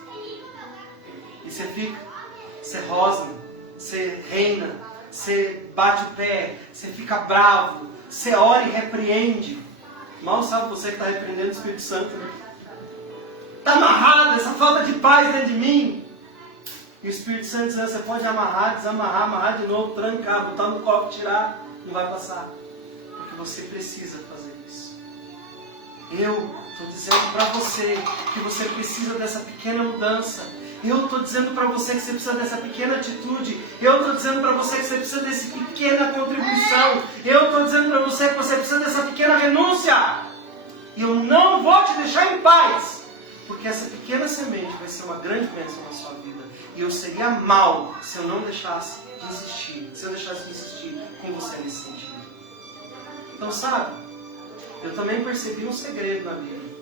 E você rosna, você reina, você bate o pé, você fica bravo, Você ora e repreende. Mal sabe você que está repreendendo o Espírito Santo, né? Está amarrado, essa falta de paz dentro de mim. E o Espírito Santo dizendo, você pode amarrar, desamarrar, amarrar de novo, trancar, botar no copo, tirar, não vai passar. Porque você precisa fazer isso. Eu estou dizendo para você que você precisa dessa pequena mudança. Eu estou dizendo para você que você precisa dessa pequena atitude. Eu estou dizendo para você que você precisa dessa pequena contribuição. Eu estou dizendo para você que você precisa dessa pequena renúncia. E eu não vou te deixar em paz. Porque essa pequena semente vai ser uma grande bênção na sua vida. E eu seria mal se eu não deixasse de insistir. Se eu deixasse de insistir com você nesse sentido. Então sabe, eu também percebi um segredo na Bíblia.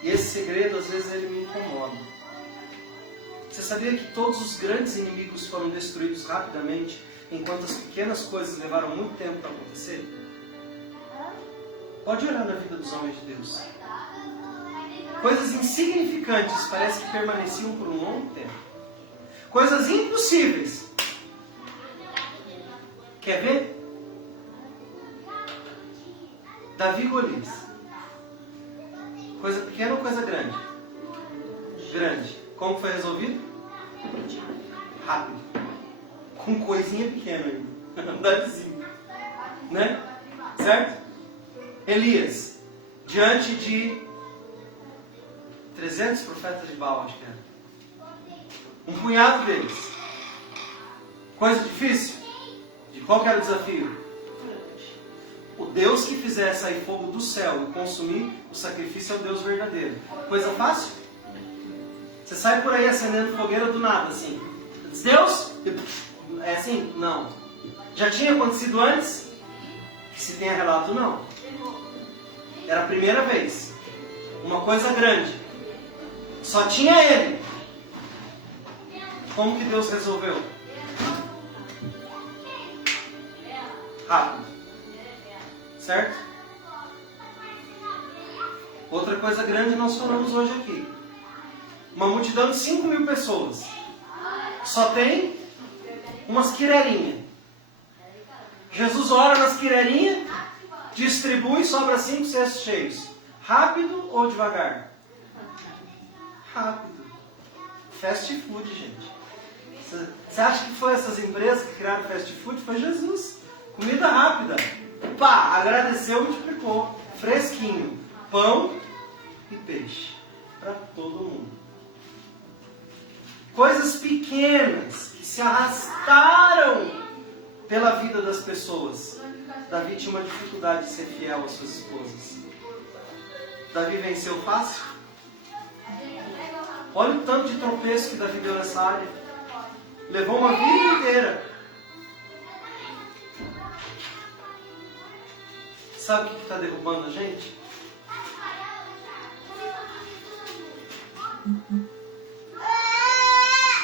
E esse segredo às vezes ele me incomoda. Você sabia que todos os grandes inimigos foram destruídos rapidamente, enquanto as pequenas coisas levaram muito tempo para acontecer? Pode olhar na vida dos homens de Deus. Coisas insignificantes parece que permaneciam por um longo tempo. Coisas impossíveis. Quer ver? Davi e Golias. Coisa pequena ou coisa grande? Grande. Como foi resolvido? Rápido. Com coisinha pequena ainda. Andadezinho. Né? Certo? Elias. Diante de 300 profetas de Baal, acho que era. Um punhado deles. Coisa difícil? De qual que era o desafio? O Deus que fizer sair fogo do céu e consumir o sacrifício é o Deus verdadeiro. Coisa fácil? Você sai por aí acendendo fogueira do nada, assim. Diz, Deus? É assim? Não. Já tinha acontecido antes? Que se tenha relato, não. Era a primeira vez. Uma coisa grande. Só tinha ele. Como que Deus resolveu? Rápido. Certo? Outra coisa grande nós falamos hoje aqui. Uma multidão de 5.000 pessoas. Só tem umas quirerinhas. Jesus ora nas quirerinhas, distribui, sobra 5 cestos cheios. Rápido ou devagar? Rápido. Fast food, gente. Você acha que foi essas empresas que criaram fast food? Foi Jesus. Comida rápida. Pá, agradeceu, multiplicou. Fresquinho. Pão e peixe. Para todo mundo. Coisas pequenas que se arrastaram pela vida das pessoas. Davi tinha uma dificuldade de ser fiel às suas esposas. Davi venceu fácil? Olha o tanto de tropeço que Davi deu nessa área. Levou uma vida inteira. Sabe o que está derrubando a gente?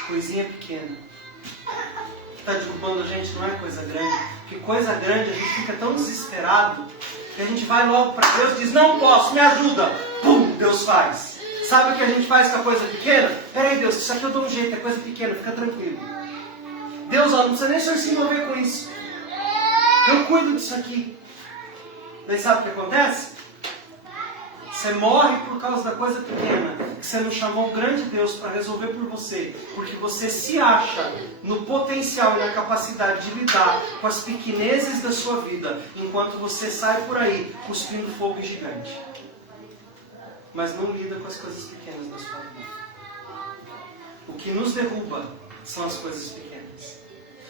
Coisinha pequena. O que está derrubando a gente não é coisa grande. Porque coisa grande a gente fica tão desesperado que a gente vai logo para Deus e diz, não posso, me ajuda. Pum, Deus faz. Sabe o que a gente faz com a coisa pequena? Peraí, Deus, isso aqui eu dou um jeito, é coisa pequena, fica tranquilo. Deus, ó, não precisa nem o senhor se envolver com isso. Eu cuido disso aqui. Daí sabe o que acontece? Você morre por causa da coisa pequena, que você não chamou o grande Deus para resolver por você, porque você se acha no potencial e na capacidade de lidar com as pequenezes da sua vida, enquanto você sai por aí cuspindo fogo gigante. Mas não lida com as coisas pequenas da sua vida. O que nos derruba são as coisas pequenas.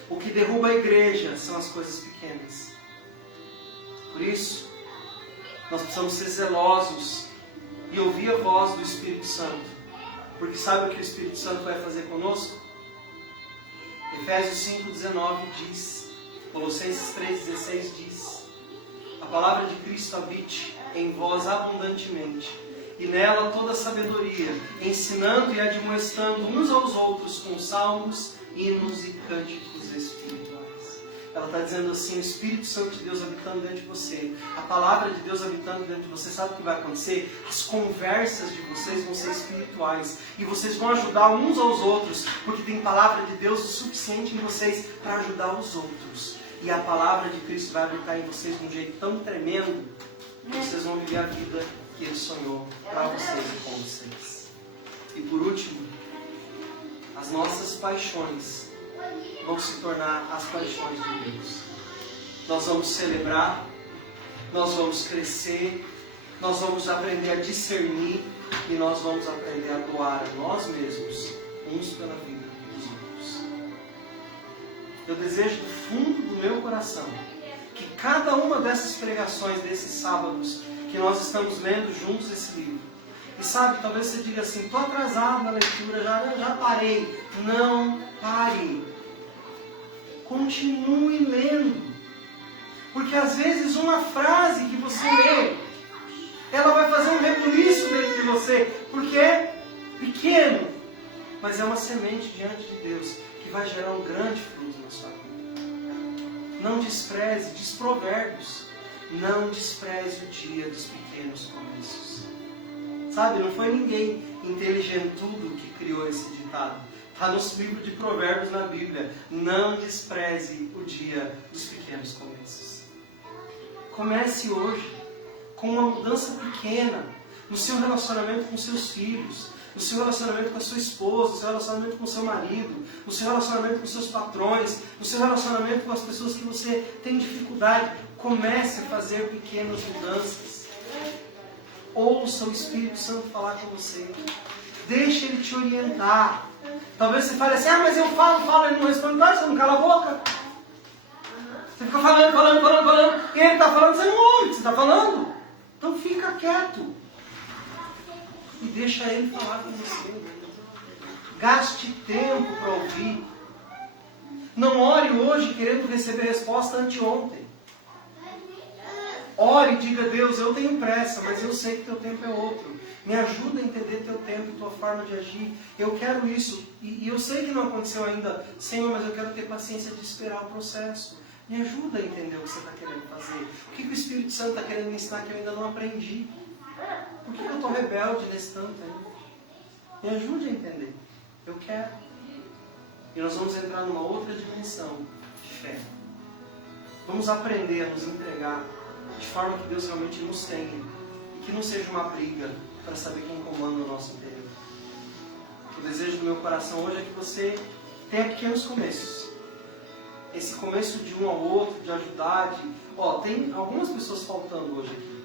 O que derruba a igreja são as coisas pequenas. Por isso, nós precisamos ser zelosos e ouvir a voz do Espírito Santo. Porque sabe o que o Espírito Santo vai fazer conosco? Efésios 5,19 diz, Colossenses 3,16 diz, a palavra de Cristo habite em vós abundantemente, e nela toda a sabedoria, ensinando e admoestando uns aos outros com salmos, hinos e cânticos espirituais. Ela está dizendo assim, o Espírito Santo de Deus habitando dentro de você, a palavra de Deus habitando dentro de você, sabe o que vai acontecer? As conversas de vocês vão ser espirituais, e vocês vão ajudar uns aos outros, porque tem palavra de Deus o suficiente em vocês para ajudar os outros. E a palavra de Cristo vai habitar em vocês de um jeito tão tremendo que vocês vão viver a vida que Ele sonhou para vocês e com vocês. E por último, as nossas paixões vão se tornar as paixões de Deus. Nós vamos celebrar, nós vamos crescer, nós vamos aprender a discernir e nós vamos aprender a doar a nós mesmos, uns pela vida dos outros. Eu desejo do fundo do meu coração que cada uma dessas pregações, desses sábados, que nós estamos lendo juntos esse livro, e sabe, talvez você diga assim, estou atrasado na leitura, já parei. Não pare. Continue lendo. Porque às vezes uma frase que você lê, ela vai fazer um rebuliço dentro de você, porque é pequeno, mas é uma semente diante de Deus, que vai gerar um grande fruto na sua vida. Não despreze, diz Provérbios, não despreze o dia dos pequenos começos. Sabe, não foi ninguém inteligentudo que criou esse ditado. Está no livro de Provérbios na Bíblia. Não despreze o dia dos pequenos começos. Comece hoje com uma mudança pequena no seu relacionamento com seus filhos, no seu relacionamento com a sua esposa, no seu relacionamento com o seu marido, no seu relacionamento com seus patrões, no seu relacionamento com as pessoas que você tem dificuldade. Comece a fazer pequenas mudanças. Ouça o Espírito Santo falar com você. Deixe Ele te orientar. Talvez você fale assim, mas eu falo, Ele não responde. Você não cala a boca. Você fica falando. E Ele está falando, você não ouve o que você está falando. Então fica quieto. E deixa Ele falar com você. Gaste tempo para ouvir. Não ore hoje querendo receber resposta anteontem. Ore e diga, Deus, eu tenho pressa, mas eu sei que teu tempo é outro. Me ajuda a entender teu tempo e tua forma de agir. Eu quero isso. E eu sei que não aconteceu ainda, Senhor, mas eu quero ter paciência de esperar o processo. Me ajuda a entender o que você está querendo fazer. O que o Espírito Santo está querendo me ensinar que eu ainda não aprendi? Por que eu estou rebelde nesse tanto ainda? Me ajude a entender. Eu quero. E nós vamos entrar numa outra dimensão de fé. Vamos aprender a nos entregar de forma que Deus realmente nos tenha. E que não seja uma briga para saber quem comanda o nosso interior. O desejo do meu coração hoje é que você tenha pequenos começos. Esse começo de um ao outro, de ajudar, tem algumas pessoas faltando hoje aqui.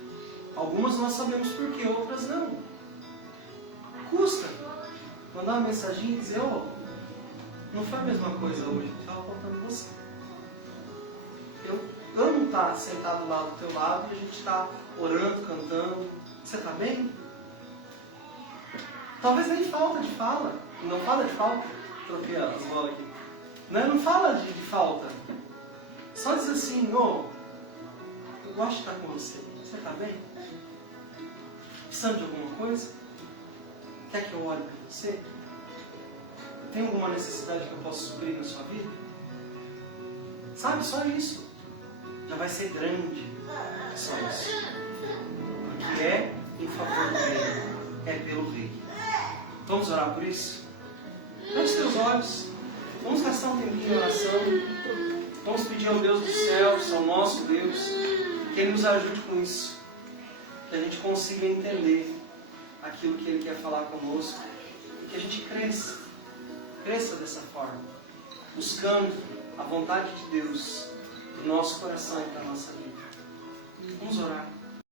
Algumas nós sabemos por quê, outras não. Custa mandar uma mensagem e dizer, não foi a mesma coisa hoje, estava faltando você. Eu amo estar sentado lá do teu lado e a gente está orando, cantando. Você está bem? Talvez nem falta de fala. Não fala de falta. Troquei as bolas aqui. Não fala de falta. Só diz assim, eu gosto de estar com você. Você está bem? Precisando de alguma coisa? Quer que eu ore para você? Tem alguma necessidade que eu possa suprir na sua vida? Sabe, só isso. Já vai ser grande. Só isso. Porque é em favor do Rei. É pelo Rei. Vamos orar por isso? Feche teus olhos. Vamos gastar um tempinho em oração. Vamos pedir ao Deus dos céus, ao nosso Deus, que Ele nos ajude com isso. Que a gente consiga entender aquilo que Ele quer falar conosco. Que a gente cresça. Cresça dessa forma. Buscando a vontade de Deus no nosso coração e para a nossa vida. Vamos orar.